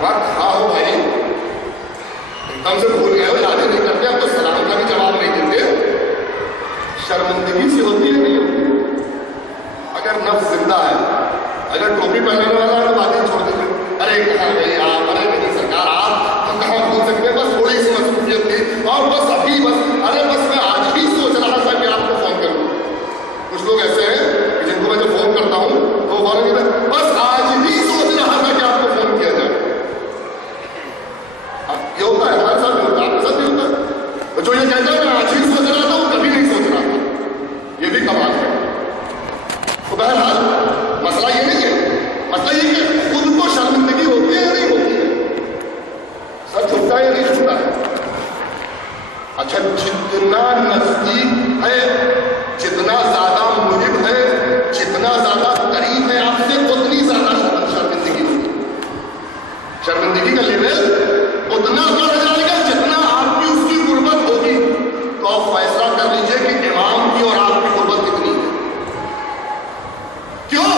کہا ہو بھائی ایک دم سے بھول گئے ہو، یاد ہی نہیں کرتے، اب تو سلام کا بھی جواب نہیں دیتے. شرمندگی سے ہوتی ہے نہیں ہوتی. اگر نفس زندہ ہے، اگر ٹوپی پہننے والا ہے تو باتیں چھوڑ دیتے. ارے کہاں گئی آپ، ارے میری سرکار آپ، ہم کہاں بھول سکتے ہیں، بس تھوڑی سی مصروفیت تھی اور بس ابھی بس، ارے بس میں آج ہی سوچ رہا تھا کہ آپ کو فون کروں. کچھ لوگ ایسے ہیں کہ جن کو میں جب فون کرتا ہوں تو وہ فون کہتے ہیں بس آج ہی سوچ رہا تھا کہ آپ کو فون کیا جائے. یہ ہوتا ہے ہمارے ساتھ بھی ہوتا ہے، آپ کے ساتھ بھی ہوتا ہے. جو یہ کہتا ہے میں آج ہی سوچ رہا تھا وہ کبھی نہیں سوچ رہا تھا، یہ بھی کمال ہے. تو بہرحال مسئلہ یہ نہیں ہے، مسئلہ یہ کہ خود کو شرمندگی ہوتی ہے یا نہیں ہوتی ہے، سچ ہوتا ہے یا نہیں ہوتا ہے. اچھا جتنا نزدیک ہے، جتنا زیادہ محب ہے، جتنا زیادہ قریب ہے آپ سے، اتنی زیادہ شرمندگی ہوگی. شرمندگی کا لیول اتنا بڑھ جائے گا جتنا آپ کی اس کی غربت ہوگی. تو آپ فیصلہ کر لیجئے کہ امام کی اور آپ کی غربت کتنی ہے. کیوں؟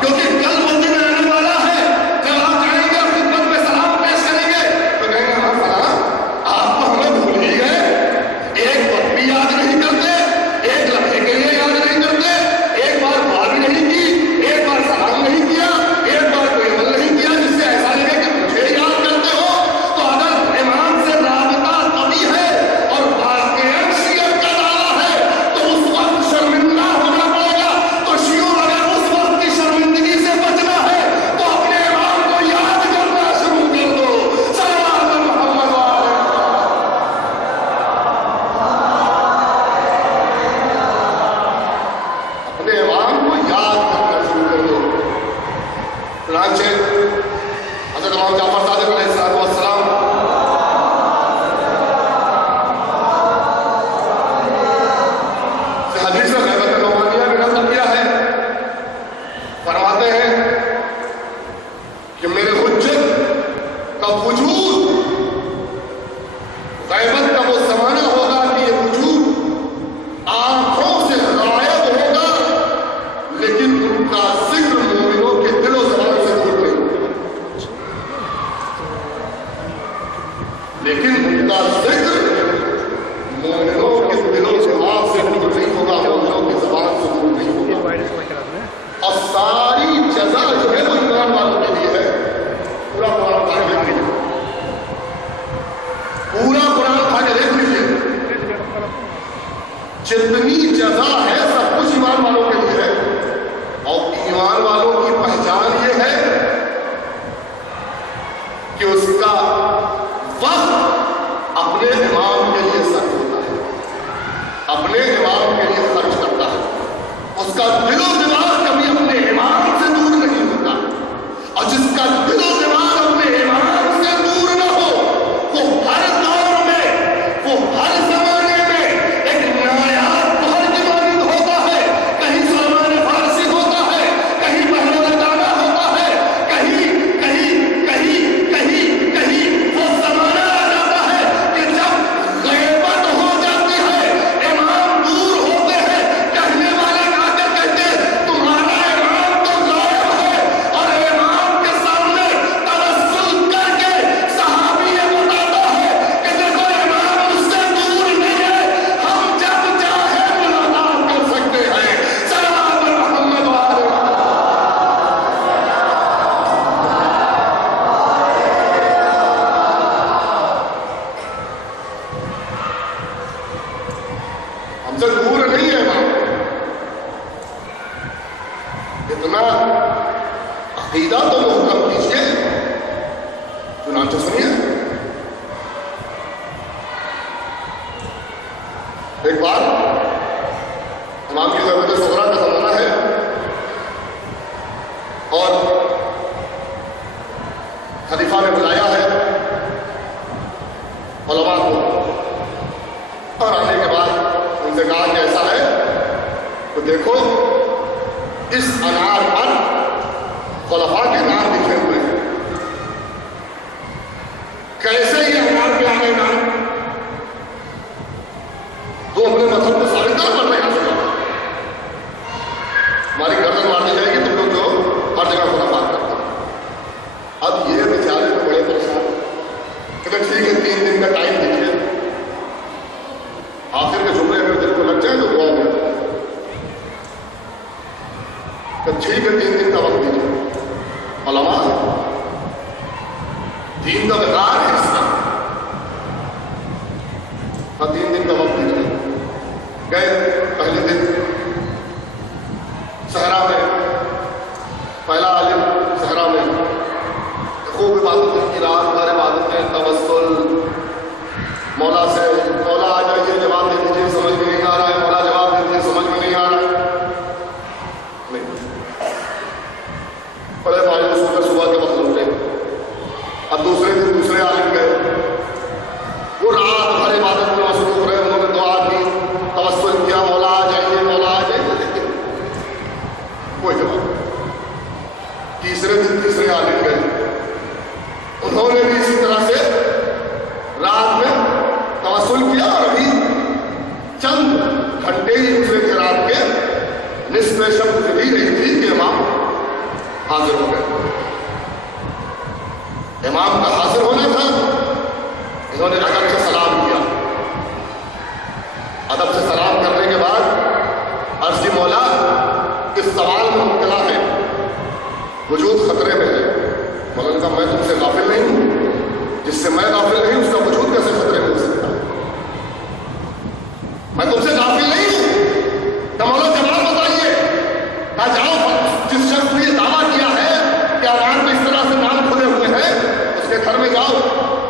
کیونکہ کل مندر میں رہنے والا ہے، جب آپ جائیں گے اور خدمت میں سلام پیش کریں گے تو کہیں گے ہاں فلاں آپ تو ہمیں بھول ہی گئے، ایک وقت بھی یاد نہیں کرتے، ایک لمحے کے لیے یاد نہیں کرتے، ایک بار دعا بھی نہیں کی، ایک بار سلام نہیں کیا، ایک بار کوئی عمل نہیں کیا جس سے ایسا لگے کہ مجھے یاد کرتے ہو. تو اگر امام سے رابطہ طبی ہے اور واقعی شیعت کا دعویٰ ہے تو اس وقت شرمندہ ہونا پڑے گا. تو شیعوں اگر اس وقت کی شرمندگی سے بچنا ہے تو اپنے امام کو یاد کرنا شروع کر دو. صلوات محمد وعلیہ. اپنے امام کو یاد کرنا شروع کر دو. چنانچہ حضرت امام جعفر صادق علیہ السلام سے حدیث میں غیبت نعمانیہ میں نقل کیا ہے، فرماتے ہیں کہ میرے حجت کا وجود غیبت کا وہ زمانہ ہوگا کہ یہ وجود آنکھوں سے غائب ہوگا، لیکن ان کا ذکر مومنوں کے دل و زبان سے دور نہیں ہوگا. لیکن ان کا ذکر مومنوں کے دل و زبان سے دور نہیں ہوگا، مومنوں کی زبان سے دور نہیں ہوگا. اور ساری جزا جو ہے وہ ایمان والوں کے لیے ہے. پورا قرآن پڑھ کے دیکھ لیجیے، پورا قرآن پڑھ کے دیکھ لیجیے، جتنی جزا ہے سب کچھ ایمان والوں کے لیے ہے. اور ایمان والوں کی پہچان یہ ہے کہ اس کا وقت اپنے امام کے لیے صرف ہوتا ہے، اپنے امام کے لیے خرچ کرتا ہے. اس کا دل و دماغ کبھی اپنے امام سے دور نہیں ہوتا. اور جس کا دل و دماغ اپنے امام سے دور نہ ہو وہ ہر دور میں، وہ ہر زمانے میں ایک نایاب بہر کی مانند ہوتا ہے. کہیں سلمان فارسی ہوتا ہے، کہیں بہلول دانا ہوتا ہے، کہیں کہیں کہیں کہیں کہیں وہ زمانہ آ جاتا ہے کہ جب غیبت ہو جاتی ہے، امام دور ہوتے ہیں، کہنے والے آ کر کہتے ہیں تمہارا امام تو غائب ہے. اور امام کے سامنے تبسم کر کے صحابی یہ بتاتا ہے کہ دیکھو امام مجھ سے دور نہیں ہے، ہم جب چاہے ملاقات کر سکتے ہیں. صلوات محمد وعلیہ. ہم سے دور نہیں ہے امام. اتنا عقیدہ تو محکم کیجیے. چنانچہ سنیے، ایک بار امام کی ضرورت صغرا کا زمانہ ہے اور خلیفہ نے بلایا ہے علماء کو، اور آنے کے بعد ان سے کہا کہ ایسا ہے تو دیکھو اس انار پر خلفاء کے نام لکھے ہوئے ہیں، کیسے یہ انار کے آگے نام؟ تو اپنے مذہب کو ثابت نہ کرنے کا سکتا، ہماری گردن مار دی جائے گی تم لوگ جو ہر جگہ خلفاء کرتے ہیں. اب یہ بیچارے کو بڑے کہ ٹھیک ہے 3 دن کا ٹائم دیجیے، آخر کے جملے اگر دل کو لگ جائے تو دعا ہو جائے کہ ٹھیک ہے 3 دن کا وقت دیجیے۔ علماء دین کا وقار ہے اس کا، 3 دن کا وقت دیجیے۔ گئے پہلے دن صحرا میں، پہلا عالم صحرا میں خوب عبادت کی، رات بھر عبادتیں، توسل مولا سے، مولا آ جائیے جواب دے دیجیے، سمجھ میں نہیں آ رہا ہے، مولا جواب دے دیجیے، سمجھ میں نہیں آ رہا ہے، نہیں بڑے مایوس ہو کر صبح کے وقت لوٹے۔ اب دوسرے دن دوسرے عالم گئے، وہ رات بھر عبادت میں مصروف رہے، انہوں نے دعا کی، توسل کیا، مولا آ جائیے، مولا آ جائیے، لیکن کوئی جواب۔ تیسرے دن تیسرے عالم گئے، انہوں نے بھی اسی طرح سے رات میں توسل کیا، اور ابھی چند گھنٹے ہی دوسرے کے رات کے نصف شب گزری رہی تھی کہ امام حاضر ہو گئے۔ امام کا حاضر ہونا تھا، انہوں نے ادب سے سلام کیا، ادب سے سلام کرنے کے بعد عرض کی مولا اس سوال میں مبتلا ہے، وجود خطرے میں ہے۔ مولا نے کہا میں تم سے غافل نہیں ہوں، جس سے میں غافل نہیں اس کا وجود کیسے خطرے میں ہو سکتا ہے؟ میں تم سے غافل نہیں ہوں، تو مولا جواب بتائیے۔ کہا جاؤ، جس شخص نے یہ دعویٰ کیا ہے کہ آرام میں اس طرح سے نام کھلے ہوئے ہیں، اس کے گھر میں جاؤ،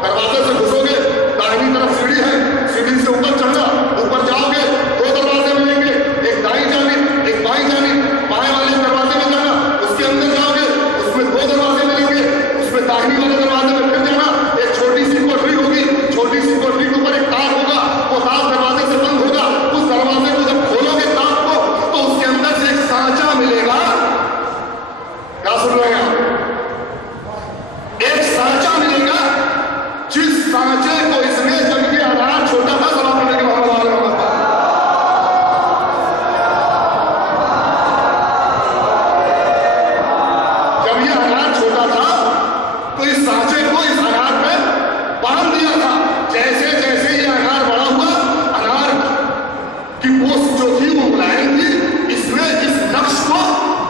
دروازے سے گھسو گے، داہنی طرف سیڑھی ہے، سیڑھی سے اوپر چڑھنا، اوپر جاؤ گے 2 دروازے ملیں گے، ایک دائیں جانب ایک بائیں جانب، بائیں والے دروازے میں جانا، اس کے اندر جاؤ گے، اس میں 2 دروازے ملیں گے، اس میں داہنی والے دروازے میں پھر جانا، ایک چھوٹی سی کوٹری ہوگی، چھوٹی سی کوٹری کے اوپر ایک تاق ہوگا، وہ تاق دروازے سے بند ہوگا، اس دروازے کو جب کھولو گے تاق کو تو اس کے اندر سے ایک سانچہ ملے گا۔ کیا سن رہے ہیں آپ؟ ایک سانچہ ملے گا، جس سانچے کو اس نے جب یہ انار چھوٹا تھا، سلام کرنے کے محمد علیہ وسلم، جب یہ انار چھوٹا تھا تو اس سانچے کو اس انار میں باندھ دیا تھا۔ جیسے جیسے یہ انار بڑا ہوا، انار کی پوست جو تھی وہ ملائم تھی، اس نے اس نقش کو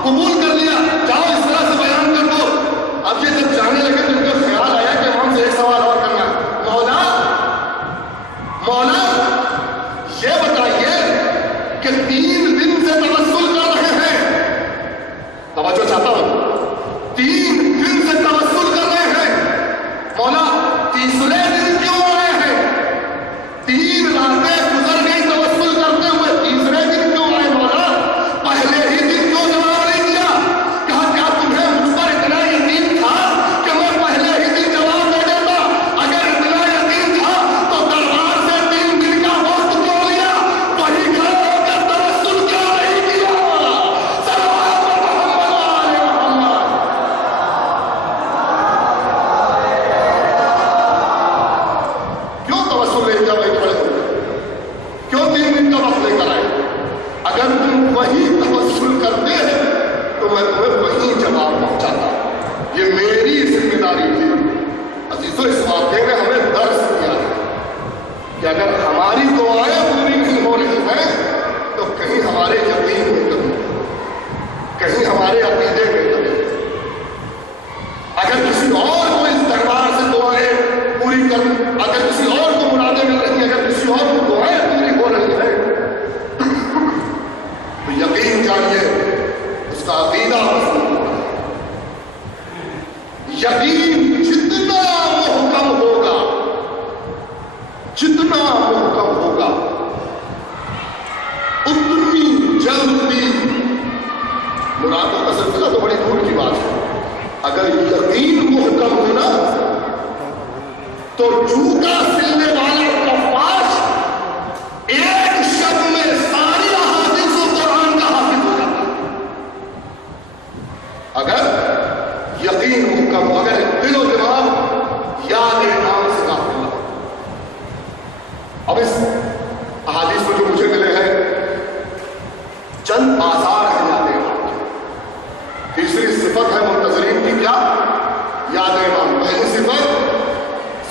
قبول کر لیا، جاؤ اس طرح سے بیان کر دو۔ اب یہ جب جانے لگے تو ان کو خیال آیا کہ ہم سے ایک سوال اور کرنا، مولا یہ بتائیے کہ 3 دن سے توسل کر رہے ہیں، توجہ چاہتا ہوں، 3 دن سے توسل کر رہے ہیں، مولا تیسرے دن کیوں آ رہے ہیں؟ 3 راتیں گزر گئی توسل کرتے ہوئے، تیسرے دن کیوں آئے مولا؟ پہلے ہی دن کیوں جواب نہیں دیا؟ کہا کیا تمہیں مجھ پر اتنا یقین تھا کہ میں پہلے ہی دن جواب دے دیتا؟ اگر اتنا یقین تھا تو دربار سے 3 دن کا وقت کیوں لیا؟ وہی کھڑے ہو کر توسل کیوں نہیں کیا؟ صلوات محمد آل محمد۔ کیوں توسل نہیں کیا؟ وہی کھڑے ہو گئے، کیوں 3 دن کا وقت لے کر آئے؟ اگر تم وہی توسل کرتے تو میں تمہیں وہی جواب پہنچاتا۔ یہ میری ذمہ داری تھی۔ عزیزو، اس واقعے نے ہمیں درس دیا ہے کہ اگر ہماری دعائیں پوری نہیں ہو رہی ہیں تو کہیں ہمارے یقین میں کمی ہے، کہیں ہمارے عقیدے میں کمی ہے۔ اگر کسی اور کو اس دربار سے دعائیں پوری کر، اگر کسی اور کو مرادیں مل رہی ہیں، اگر کسی اور کو دعائیں پوری ہو رہی ہیں تو یقین جانیے اس کا عقیدہ مضبوط ہوگا۔ یقین جتنا محکم ہوگا، جتنا محکم ہوگا، اتنی جلدی مرادوں کا سلسلہ تو بڑی دور کی بات ہے۔ اگر یقین محکم ہونا تو جوتا سلنے والا کفاش ایک شب میں ساری احادیث و قرآن کا حافظ ہو جاتا ہے۔ اگر یقین محکم ہو، اگر دل و دماغ یاد امام سے غافل نہ ہو۔ اب اس احادیث میں جو مجھے ملے ہیں چند آثار ہیں یاد امام کے۔ تیسری صفت ہے منتظرین کی کیا؟ یاد امام۔ پہلی صفت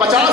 50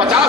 50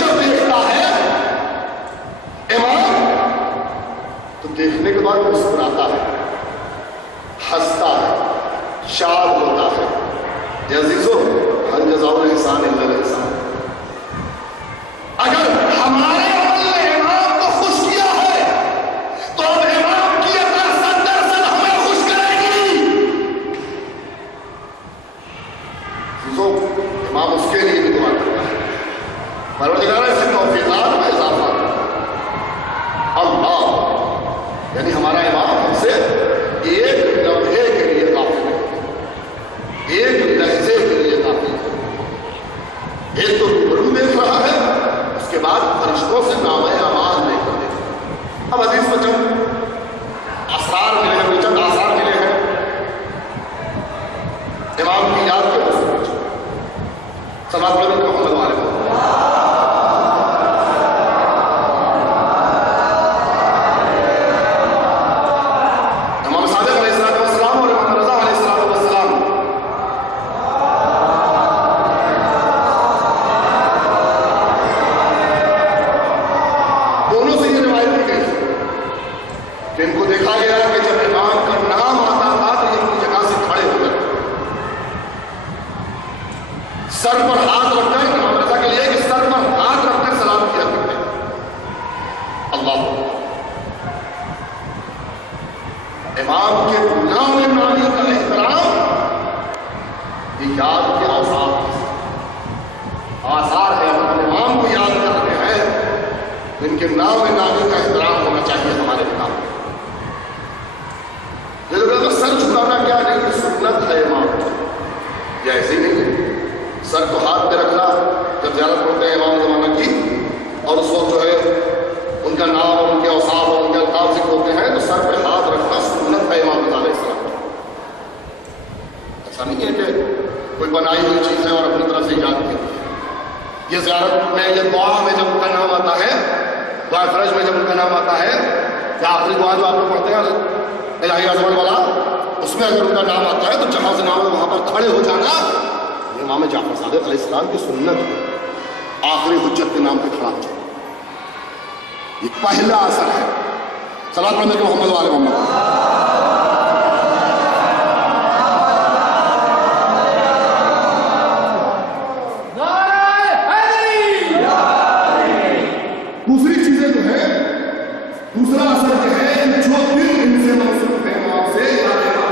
جب دیکھتا ہے امام تو دیکھنے کے بعد مسکراتا ہے، ہنستا ہے، شاد ہوتا ہے۔ اے عزیزو، ہل جزاء الاحسان الا الاحسان۔ اگر ہمارے عمل نے امام کو خوش کیا ہے تو اب امام کی عطا 70% ہمیں خوش کرے گی۔ عزیزو، امام اس کے لیے بھی دعا کرتا ہے، پروردگار اس توفیقات میں اضافہ کر۔ اللہ یعنی ہمارا امام ہم سے ایک لمحے کے لیے کافی ہے، ایک لحظے کے لیے کافی ہے۔ ایک تو روبرو دیکھ رہا ہے، اس کے بعد فرشتوں سے نامہ اعمال لے کر دیکھ رہا ہے۔ اب حدیث میں چند اسرار ملے ہیں، چند آثار ملے ہیں امام کی یاد کے مسئلے سماعت میں محمد والے سر پر ہاتھ رکھ کر امام رضا کے لیے کہ سر پر ہاتھ رکھ کر سلام کیا کرتے ہیں۔ اللہ امام کے نام نامی کا احترام یہ یاد کے آثار ہے، ہم امام کو یاد کر رہے ہیں، ان کے نام نامی کا احترام ہونا چاہیے ہمارے کتاب میں۔ یہ لوگ سر جھکانا کیا نہیں، سنت ہے امام کی، یہ ایسے ہی نہیں ہے۔ سر کو ہاتھ پہ رکھنا جب زیارت پڑھتے ہیں امام زمانہ کی اور اس وقت جو ہے ان کا نام اور ان کے اوصاف اور ان کے القاب ذکر ہوتے ہیں تو سر پہ ہاتھ رکھنا سنت ہے امام علیہ السلام۔ ایسا نہیں ہے کہ کوئی بنائی ہوئی چیز ہے اور اپنی طرف سے یاد کی ہے۔ یہ زیارت میں، یہ دعا میں جب ان کا نام آتا ہے، دعا فرج میں جب ان کا نام آتا ہے، یا آخری دعا جو آپ لوگ پڑھتے ہیں الہی اعظم والا، اس میں اگر ان کا نام آتا ہے تو جہاں سے نام ہے وہاں پر کھڑے ہو جانا امام جعفر صادق علیہ السلام کی سنت ہے، آخری حجت کے نام پہ کھڑا ہو جائے۔ یہ پہلا اثر ہے۔ صلوات پڑھنے کے محمد والے محمد۔ دوسری چیزیں جو ہے، دوسرا اثر جو ہے جو دل ان سے منسوخ ہے امام سے،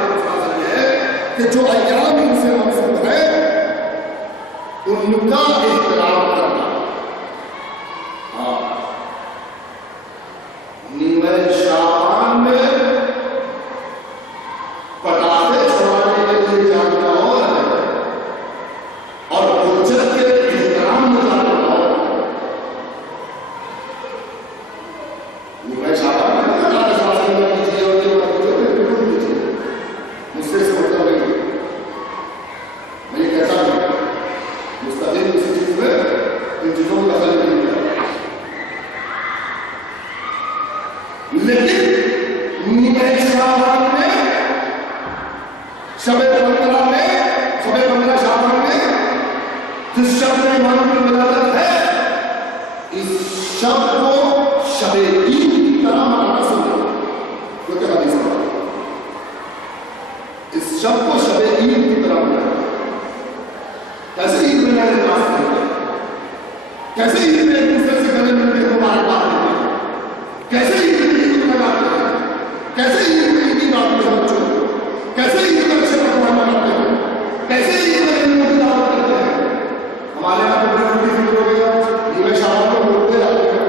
دوسرا اثر یہ ہے کہ جو ایام ان سے منسوخ ہے ان کا احترام کرنا۔ ہاں، نیمہ شعبان میں پٹاخے چھوڑانے کے لیے جانا اور حجت کے احترام میں جانا اور نیمہ شعبان میں پٹاخے چھوڑانے کے لیے اور مجھ سے مطلب نہیں، میں یہ کہتا ہوں مستقل کسی چیز میں ان چیزوں کو دخل نہیں کیا، لیکن نیمہ شعبان میں، شب 15 میں، شب 15 شعبان میں جس شب میں امام کی ولادت ہے، اس شب کو شب عید کی طرح منانا سننا، کیونکہ حدیث ہے اس شب کو شب عید کی طرح منانا۔ کیسے عید میں نئے لباس پہنتے ہیں، کیسے عید میں ایک دوسرے سے گلے ملتے ہیں، مبارکباد دیتے ہیں، کیسے عید میں عید مناتے ہیں، کیسے عید میں عیدی باتیں ہیں بچوں کو، کیسے عید میں اچھے پکوان بناتے ہیں، کیسے عید میں علم کی دعوت کرتے ہیں۔ ہمارے یہاں تو بڑی بڑی فکر ہو گیا، نیمہ شعبان کو بولتے جاتے ہیں،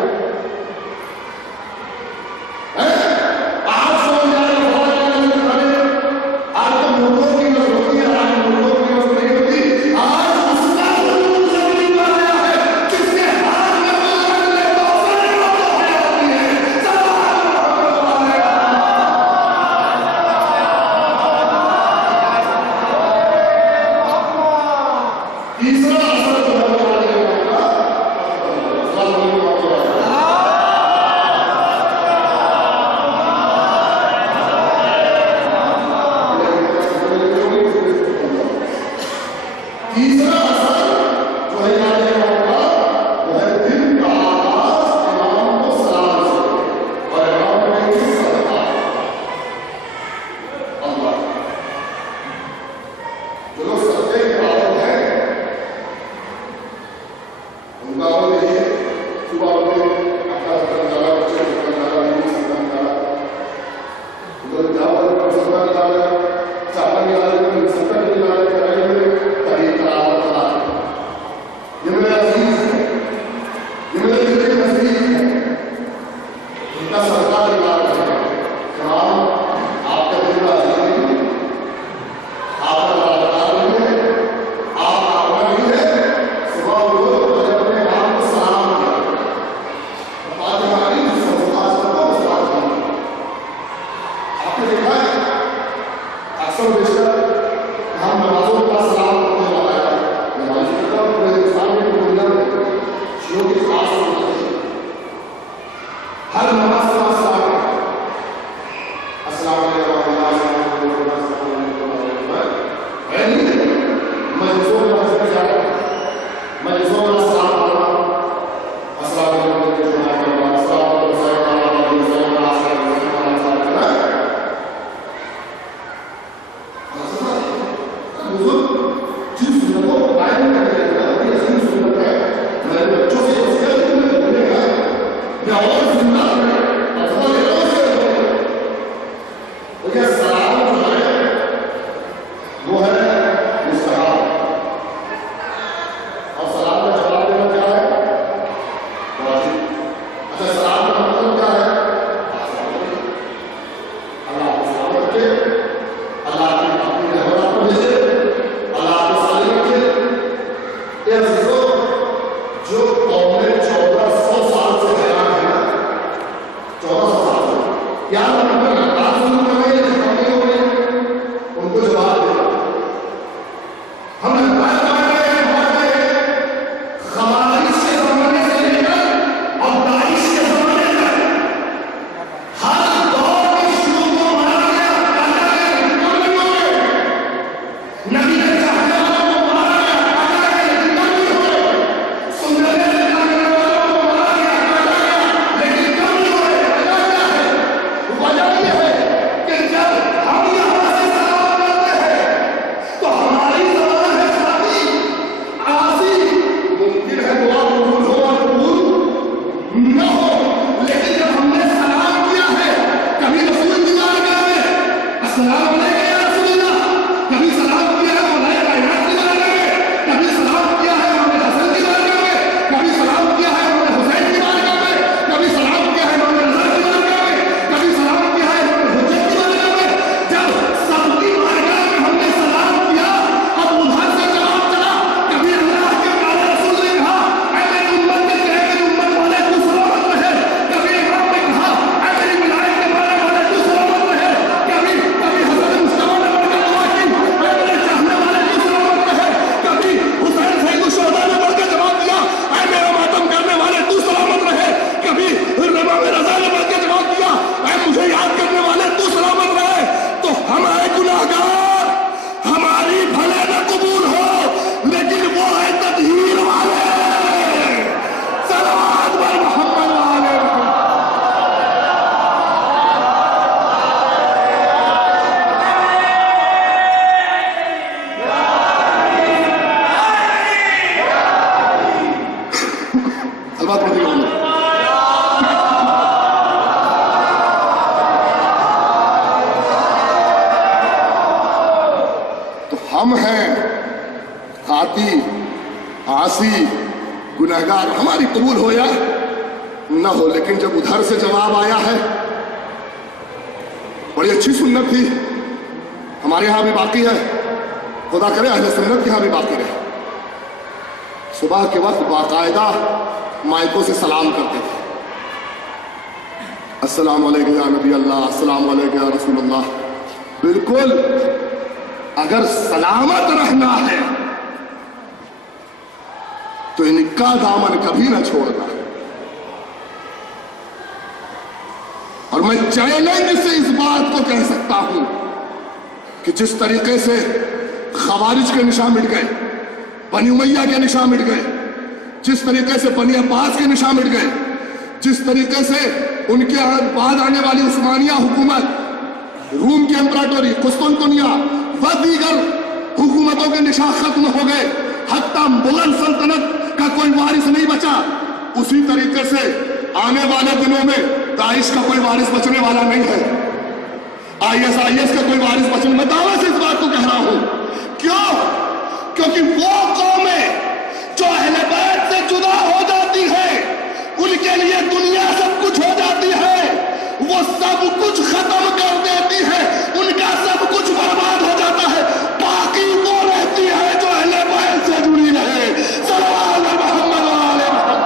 تیسرا اثر جو ہے یاد رکھنا ہوگا وہ ہے دل بات بتائیے ہم تو ہم ہیں خاطی عاصی گنہگار، ہماری قبول ہو یا نہ ہو، لیکن جب ادھر سے جواب آیا ہے، بڑی اچھی سنت تھی، ہمارے ہاں بھی باقی ہے، خدا کرے اہل سنت کے ہاں بھی باقی رہے، صبح کے وقت باقاعدہ مائکوں سے سلام کرتے تھے، السلام علیکم یا نبی اللہ، السلام علیکم یا رسول اللہ۔ بالکل اگر سلامت رہنا ہے تو ان کا دامن کبھی نہ چھوڑنا ہے، اور میں چیلنج سے اس بات کو کہہ سکتا ہوں کہ جس طریقے سے خوارج کے نشان مٹ گئے، بنی امیہ کے نشان مٹ گئے، جس طریقے سے بنی عباس کے نشان مٹ گئے، جس طریقے سے ان کے بعد آنے والی عثمانیہ حکومت، روم کی امپراٹوری، قسطنطنیہ و دیگر حکومتوں کے نشان ختم ہو گئے، حتیٰ مغل سلطنت کا کوئی وارث نہیں بچا، اسی طریقے سے آنے والے دنوں میں داعش کا کوئی وارث بچنے والا نہیں ہے، IS کا کوئی وارث بچنے، میں دعویٰ سے اس بات کو کہہ رہا ہوں۔ کیوں؟ کیونکہ وہ قومیں جو اہل بیت سے جدا ہو جاتی ہے، ان کے لیے دنیا سب کچھ ہو جاتی ہے، وہ سب کچھ ختم کر دیتی ہے، ان کا سب کچھ برباد ہو جاتا ہے، باقی وہ رہتی ہے جو اہل بیت سے جڑی رہے۔ صلوات محمد و آل محمد۔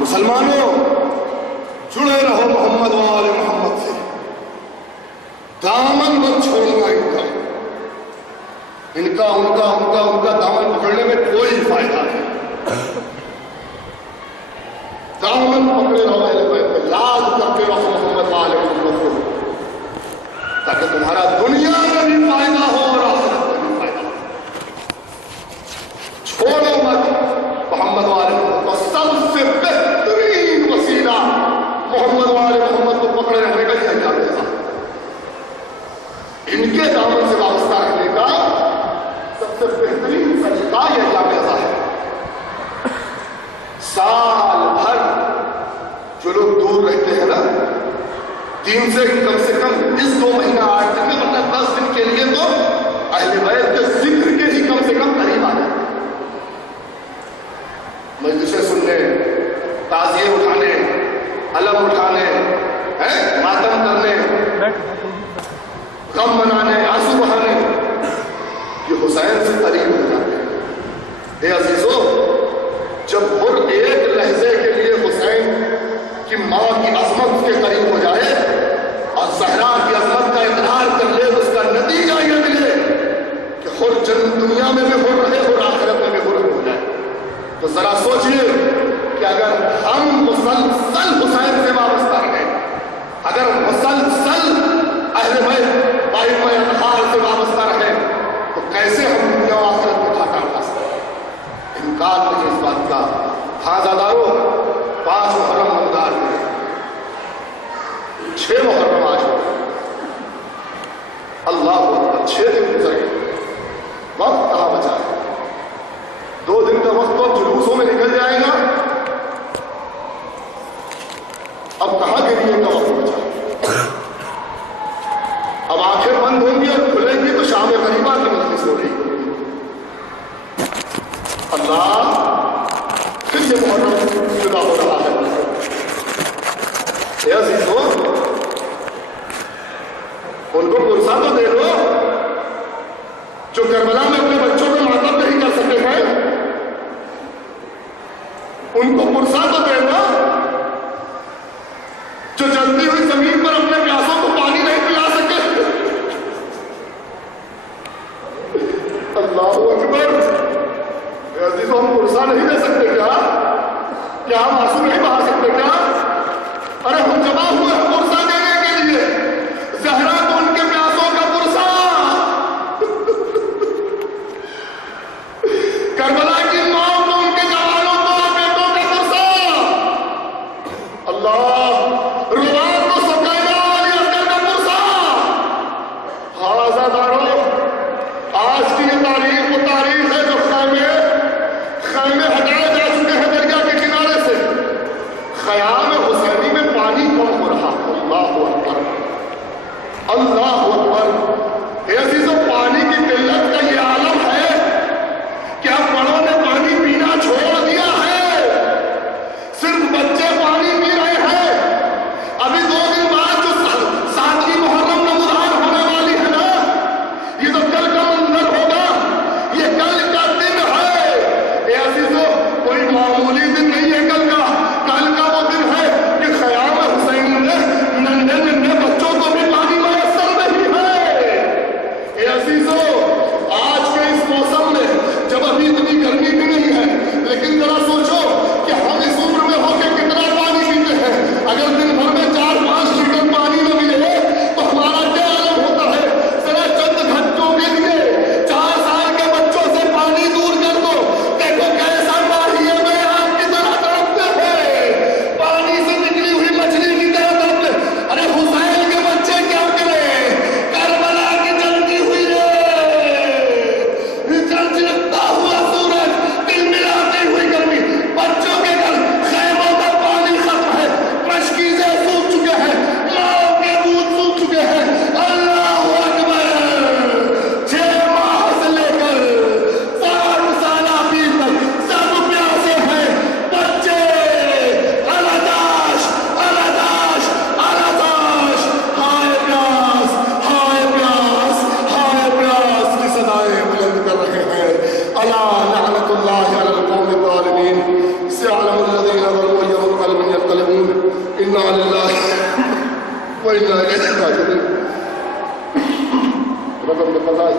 مسلمانوں جڑے رہو محمد و آل محمد سے، دامن مت چھوڑنا ان کا دامن پکڑنے میں کوئی فائدہ نہیں، دامن پکڑے رہو اہل بیت پہ، یاد کرتے رہو محمد و آل محمد کو، تاکہ تمہارا دنیا میں بھی فائدہ ہو اور آخرت میں بھی فائدہ ہو۔ چھوڑو مت محمد و آل محمد کو، سب سے بہترین وسیلہ محمد و آل محمد کو پکڑے رہنے کا یہ ایجاب ہے، ان کے دامن سے وابستہ رہنے کا سب سے بہترین طریقہ یہ ایجاب ہے۔ سال بھر جو لوگ دور رہتے ہیں نا، دین سے کم اس 2 مہینہ 8 دن میں، مطلب 10 دن کے لیے تو اہل بیت کے ذکر کے ہی کم سے کم قریب آ جائے، مجلسیں سننے، تعزیے اٹھانے، علم اٹھانے، ماتم کرنے، غم منانے، آنسو بہانے، یہ حسین سے قریب ہو جاتے ہیں۔ اے عزیزو، جب ہر ایک لحظے کے لیے حسین کی ماں کی عظمت کے قریب ہو جائے اور زہرا کی عظمت کا اقرار کر لے، اس کا نتیجہ یہ ملے کہ ہر دنیا میں بھی ہر رہے اور آخرت میں بھی ہر ہو جائے، تو ذرا سوچئے کہ اگر ہم مسلسل حسین سے وابستہ رہے، اگر مسلسل اہل بیت بائیوہ اطہار سے وابستہ رہے، تو کیسے ہم دنیا و آخرت میں گھاٹا اٹھا سکتے ہیں؟ انکار نہیں اس بات کا۔ ہاں زادارو، 5 محرم مقدار میں 6 محرم آج ہو، اللہ اکبر، 6 دن گزر گئے، وقت کہاں بچا ہے؟ 2 دن کا وقت تو جلوسوں میں نکل جائے گا، اب کہاں کے لیے کا وقت بچا؟ اب آنکھیں بند ہوں گی اور کھلیں گی تو شام غریبہ کی مجلس ہو رہی ہوگی۔ اللہ پھر سے محرم جدا ہو رہا ہے۔ اے عزیزو، ان کو پرسہ تو دے دو جو کربلا میں اپنے بچوں کو ماتم نہیں کر سکتے ہیں، ان کو پرسہ تو دے دو جو جلتی ہوئی زمین پر اپنے پیاسوں کو پانی نہیں پلا سکے۔ اللہ اکبر، عزیزوں، ہم پرسہ نہیں دے سکتے کیا ہم آنسو نہیں بہا سکتے کیا؟ ارے ہم جمع ہوئے ہیں پرسہ دینے کے لیے، زہرا تو ان کے پیاسوں کا پرسہ، وہ تاریخ ہے جو خیمے ہٹائے جا چکے ہیں دریا کے کنارے سے. خیام حسینی میں پانی کم ہو رہا. اللہ اکبر اللہ اکبر. اے عزیزو پانی کی قلت کا یہ عالم ہے. کیا بڑوں نے پانی پینا چھوڑ دیا ہے؟ صرف بچے پانی پی رہے ہیں. ابھی 2 دن بعد جو 7ویں محرم نمودار ہونے والی ہے نا، یہ تو کل کا منظر ہوگا. یہ کل کا دن ہے. اے عزیزو کوئی معمولی دن نہیں ہے کل کا. کل کا وہ دن ہے کہ خیام حسین نے ننھے ننھے بچوں کو بھی پانی میسر نہیں ہے. اے عزیزو آج کے اس موسم میں جب ابھی اتنی گرمی بھی نہیں ہے، لیکن ذرا سوچو کہ ہم اس عمر میں ہو کے کتنا پانی پیتے ہیں. اگر دن بھر میں 4-5 لیٹر پانی نہ ملے تو ہمارا کیا عالم ہوتا ہے. ذرا چند گھنٹوں کے لیے 4 سال کے بچوں سے پانی دور کر دو. دیکھو کیسا ماہیے میں آپ کی طرح تڑپتے ہیں، پانی سے نکلی ہوئی مچھلی کی طرح تڑپتے. ارے حسین کے بچے کیا کریں؟ کربلا کی جلتی ہوئی چلتا ہوا سورج، دل ملاتی ہوئی گرمی، بچوں کے گھر خیموں کا پانی ختم ہے، مشکیزیں سوکھ چکے ہیں، ماؤں کے دودھ سوکھ چکے ہیں. اللہ اکبر. 6 ماہ سے لے کر 60 سال ابھی تک سب پیاسے ہیں. بچے الاداش الاداش الاداش. ہائے پیاس ہائے پیاس ہائے پیاس کی صدائیں بلند کر رہے ہیں. الا لعنت اللہ علی القوم الظالمین. سيعلم الذين ظلموا ايهم منقلب ينقلبون. انا لله وانا اليه راجعون. رب القضاء